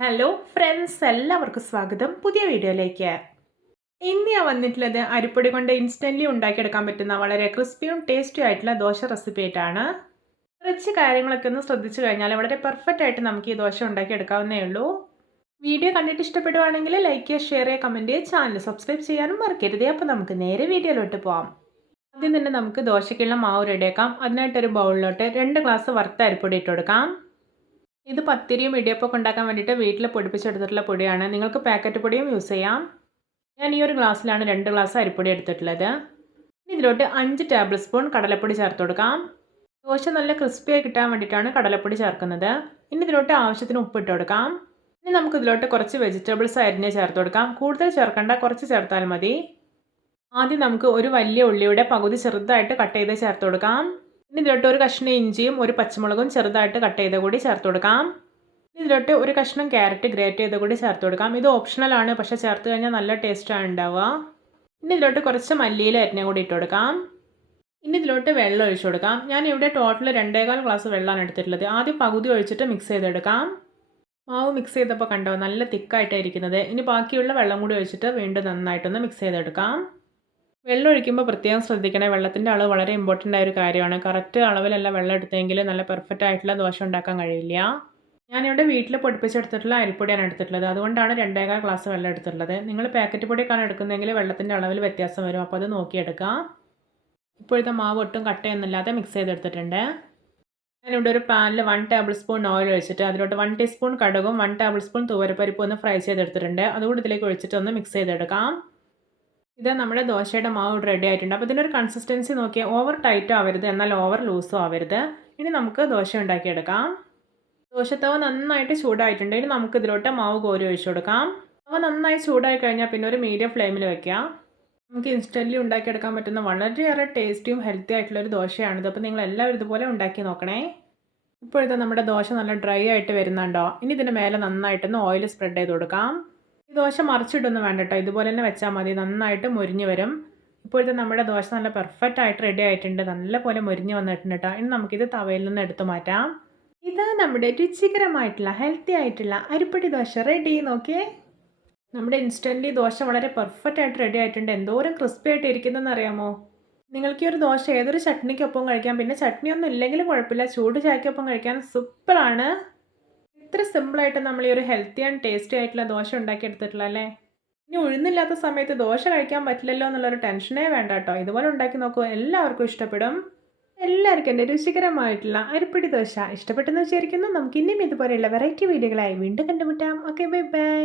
Hello friends എല്ലാവർക്കും സ്വാഗതം. പുതിയ വീഡിയോയിലേക്ക്. ഞാൻ വന്നിട്ടുള്ളത് അരിപ്പൊടി കൊണ്ട് ഇൻസ്റ്റന്റ്ലി ഉണ്ടാക്കിയെടുക്കാൻ പറ്റുന്ന വളരെ ക്രിസ്പിയും ടേസ്റ്റിയും ആയിട്ടുള്ള ദോശ റെസിപ്പി ആയിട്ടാണ്. കുറച്ച് കാര്യങ്ങളൊക്കെ ഒന്ന് ശ്രദ്ധിച്ചു കഴിഞ്ഞാൽ വളരെ പെർഫെക്റ്റ് ആയിട്ട് നമുക്ക് ഈ ദോശ ഉണ്ടാക്കിയെടുക്കാവുന്നേ ഉള്ളൂ. വീഡിയോ കണ്ടിട്ട് ഇഷ്ടപ്പെടുവാണെങ്കിൽ ലൈക്ക് ചെയ്യുക ഷെയർ ചെയ്യുക കമന്റ് ചെയ്യുക ചാനൽ സബ്സ്ക്രൈബ് ചെയ്യാനും മറക്കരുത്. അപ്പോൾ നമുക്ക് നേരെ വീഡിയോയിലോട്ട് പോവാം. ആദ്യം തന്നെ നമുക്ക് ദോശയ്ക്കുള്ള മാവ് റെഡിയാക്കാം അതിനായിട്ടൊരു ബൗളിലോട്ട് രണ്ട് ഗ്ലാസ് വറുത്ത അരിപ്പൊടി ഇട്ട് കൊടുക്കാം. ഇത് പത്തിരിയും ഇടിയപ്പമൊക്കെ ഉണ്ടാക്കാൻ വേണ്ടിയിട്ട് വീട്ടിൽ പൊടിപ്പിച്ചെടുത്തിട്ടുള്ള പൊടിയാണ്. നിങ്ങൾക്ക് പാക്കറ്റ് പൊടിയും യൂസ് ചെയ്യാം. ഞാൻ ഈ ഒരു ഗ്ലാസ്സിലാണ് രണ്ട് ഗ്ലാസ് അരിപ്പൊടി എടുത്തിട്ടുള്ളത്. ഇതിലോട്ട് അഞ്ച് ടേബിൾ സ്പൂൺ കടലപ്പൊടി ചേർത്ത് കൊടുക്കാം. ദോശ നല്ല ക്രിസ്പിയായി കിട്ടാൻ വേണ്ടിയിട്ടാണ് കടലപ്പൊടി ചേർക്കുന്നത്. ഇനി ഇതിലോട്ട് ആവശ്യത്തിന് ഉപ്പ് ഇട്ട് കൊടുക്കാം. ഇനി നമുക്ക് ഇതിലോട്ട് കുറച്ച് വെജിറ്റബിൾസ് അരിഞ്ഞ് ചേർത്ത് കൊടുക്കാം. കൂടുതൽ ചേർക്കേണ്ട കുറച്ച് ചേർത്താൽ മതി. ആദ്യം നമുക്ക് ഒരു വലിയ ഉള്ളിയുടെ പകുതി ചെറുതായിട്ട് കട്ട് ചെയ്ത് ചേർത്ത് കൊടുക്കാം. ഇനി ഇതിലോട്ട് ഒരു കഷ്ണം ഇഞ്ചിയും ഒരു പച്ചമുളകും ചെറുതായിട്ട് കട്ട് ചെയ്ത കൂടി ചേർത്ത് കൊടുക്കാം. ഇതിലോട്ട് ഒരു കഷ്ണം ക്യാരറ്റ് ഗ്രേറ്റ് ചെയ്ത കൂടി ചേർത്ത് കൊടുക്കാം. ഇത് ഓപ്ഷണലാണ് പക്ഷെ ചേർത്ത് കഴിഞ്ഞാൽ നല്ല ടേസ്റ്റാണ് ഉണ്ടാവുക. ഇനി ഇതിലോട്ട് കുറച്ച് മല്ലിയിൽ അരിഞ്ഞ കൂടി ഇട്ട് കൊടുക്കാം. ഇനി ഇതിലോട്ട് വെള്ളം ഒഴിച്ചു കൊടുക്കാം. ഞാൻ ഇവിടെ ടോട്ടൽ രണ്ടേകാൽ ഗ്ലാസ് വെള്ളമാണ് എടുത്തിട്ടുള്ളത്. ആദ്യം പകുതി ഒഴിച്ചിട്ട് മിക്സ് ചെയ്തെടുക്കാം. മാവ് മിക്സ് ചെയ്തപ്പോൾ കണ്ടോ നല്ല തിക്കായിട്ടാണ് ഇരിക്കുന്നത്. ഇനി ബാക്കിയുള്ള വെള്ളം കൂടി ഒഴിച്ചിട്ട് വീണ്ടും നന്നായിട്ടൊന്ന് മിക്സ് ചെയ്തെടുക്കാം. വെള്ളം ഒഴിക്കുമ്പോൾ പ്രത്യേകം ശ്രദ്ധിക്കണേ. വെള്ളത്തിന്റെ അളവ് വളരെ ഇമ്പോർട്ടന്റ് ആയ ഒരു കാര്യമാണ്. കറക്റ്റ് അളവിലല്ല വെള്ളം എടുത്തെങ്കിൽ നല്ല പെർഫെക്റ്റ് ആയിട്ടുള്ള ദോശ ഉണ്ടാക്കാൻ കഴിയില്ല. ഞാനിവിടെ വീട്ടിൽ പൊടിപ്പിച്ചെടുത്തിട്ടുള്ള അരിപ്പൊടിയാണ് എടുത്തിട്ടുള്ളത്. അതുകൊണ്ടാണ് രണ്ടേകാൽ ഗ്ലാസ് വെള്ളം എടുത്തിട്ടുള്ളത്. നിങ്ങൾ പാക്കറ്റ് പൊടിയൊക്കെയാണ് എടുക്കുന്നതെങ്കിൽ വെള്ളത്തിന്റെ അളവിൽ വ്യത്യാസം വരും. അപ്പോൾ അത് നോക്കിയെടുക്കാം. ഇപ്പോഴത്തെ മാവ് ഒട്ടും കട്ടയൊന്നുമില്ലാതെ മിക്സ് ചെയ്തെടുത്തിട്ടുണ്ട്. ഞാനിവിടെ ഒരു പാനിൽ വൺ ടേബിൾ സ്പൂൺ ഓയിൽ ഒഴിച്ചിട്ട് അതിലോട്ട് വൺ ടീസ്പൂൺ കടുകും വൺ ടേബിൾ സ്പൂൺ തുവരപ്പരിപ്പും ഒന്ന് ഫ്രൈ ചെയ്തെടുത്തിട്ടുണ്ട്. അതുകൂടി ഇതിലേക്ക് ഒഴിച്ചിട്ട് ഒന്ന് മിക്സ് ചെയ്തെടുക്കാം. ഇത് നമ്മുടെ ദോശയുടെ മാവ് റെഡി ആയിട്ടുണ്ട്. അപ്പോൾ ഇതിന്റെ ഒരു കൺസിസ്റ്റൻസി നോക്കിയാൽ ഓവർ ടൈറ്റും ആവരുത് എന്നാൽ ഓവർ ലൂസും ആവരുത്. ഇനി നമുക്ക് ദോശ ഉണ്ടാക്കിയെടുക്കാം. ദോശത്തവ നന്നായിട്ട് ചൂടായിട്ടുണ്ട്. ഇനി നമുക്ക് ഇതിലോട്ട് മാവ് കോരി ഒഴിച്ചു കൊടുക്കാം. അവ നന്നായി ചൂടായി കഴിഞ്ഞാൽ പിന്നെ ഒരു മീഡിയം ഫ്ലെയിമിൽ വെക്കാം നമുക്ക് ഇൻസ്റ്റന്റ്ലി ഉണ്ടാക്കിയെടുക്കാൻ പറ്റുന്ന വളരെയേറെ ടേസ്റ്റിയും ഹെൽത്തി ആയിട്ടുള്ള ഒരു ദോശയാണിത്. അപ്പോൾ നിങ്ങൾ എല്ലാവരും ഇതുപോലെ ഉണ്ടാക്കി നോക്കണേ. ഇപ്പോഴത്തെ നമ്മുടെ ദോശ നല്ല ഡ്രൈ ആയിട്ട് വരുന്നുണ്ടോ? ഇനി ഇതിന്റെ മേലെ നന്നായിട്ടൊന്ന് ഓയിൽ സ്പ്രെഡ് ചെയ്ത് കൊടുക്കാം. ദോശ മറിച്ചിട്ടൊന്നും വേണ്ട കേട്ടോ ഇതുപോലെ തന്നെ വെച്ചാൽ മതി. നന്നായിട്ട് മുരിഞ്ഞ് വരും. ഇപ്പോഴത്തെ നമ്മുടെ ദോശ നല്ല പെർഫെക്റ്റ് ആയിട്ട് റെഡി ആയിട്ടുണ്ട്. നല്ല പോലെ മുരിഞ്ഞ് വന്നിട്ടുണ്ട് കേട്ടോ ഇനി നമുക്കിത് തവയിൽ നിന്ന് എടുത്തു മാറ്റാം. ഇതാ നമ്മുടെ രുചികരമായിട്ടുള്ള ഹെൽത്തി ആയിട്ടുള്ള അരിപ്പൊടി ദോശ. റെഡി നോക്കിയേ. നമ്മുടെ ഇൻസ്റ്റന്റ്ലി ദോശ വളരെ പെർഫെക്റ്റ് ആയിട്ട് റെഡി ആയിട്ടുണ്ട്. എന്തോരം ക്രിസ്പി ആയിട്ട് ഇരിക്കുന്നതെന്ന് അറിയാമോ? നിങ്ങൾക്ക് ഈ ഒരു ദോശ ഏതൊരു ചട്നിക്കൊപ്പം കഴിക്കാം. പിന്നെ ചട്നി ഒന്നും ഇല്ലെങ്കിലും കുഴപ്പമില്ല. ചൂട് ചായക്കൊപ്പം കഴിക്കാൻ സൂപ്പറാണ് ഇത്ര സിമ്പിളായിട്ട് നമ്മൾ ഈ ഒരു ഹെൽത്തി ആൻഡ് ടേസ്റ്റി ആയിട്ടുള്ള ദോശ ഉണ്ടാക്കിയെടുത്തിട്ടുള്ള അല്ലേ? ഇനി ഉഴുന്നില്ലാത്ത സമയത്ത് ദോശ കഴിക്കാൻ പറ്റില്ലല്ലോ എന്നുള്ളൊരു ടെൻഷനേ വേണ്ട കേട്ടോ. ഇതുപോലെ ഉണ്ടാക്കി നോക്കൂ. എല്ലാവർക്കും ഇഷ്ടപ്പെടും. എല്ലാവർക്കും എന്റെ രുചികരമായിട്ടുള്ള അരിപ്പിടി ദോശ ഇഷ്ടപ്പെട്ടെന്ന് വിചാരിക്കുന്നു. നമുക്ക് ഇനിയും ഇതുപോലെയുള്ള വെറൈറ്റി വീഡിയോകളായി വീണ്ടും കണ്ടുമുട്ടാം. Okay bye bye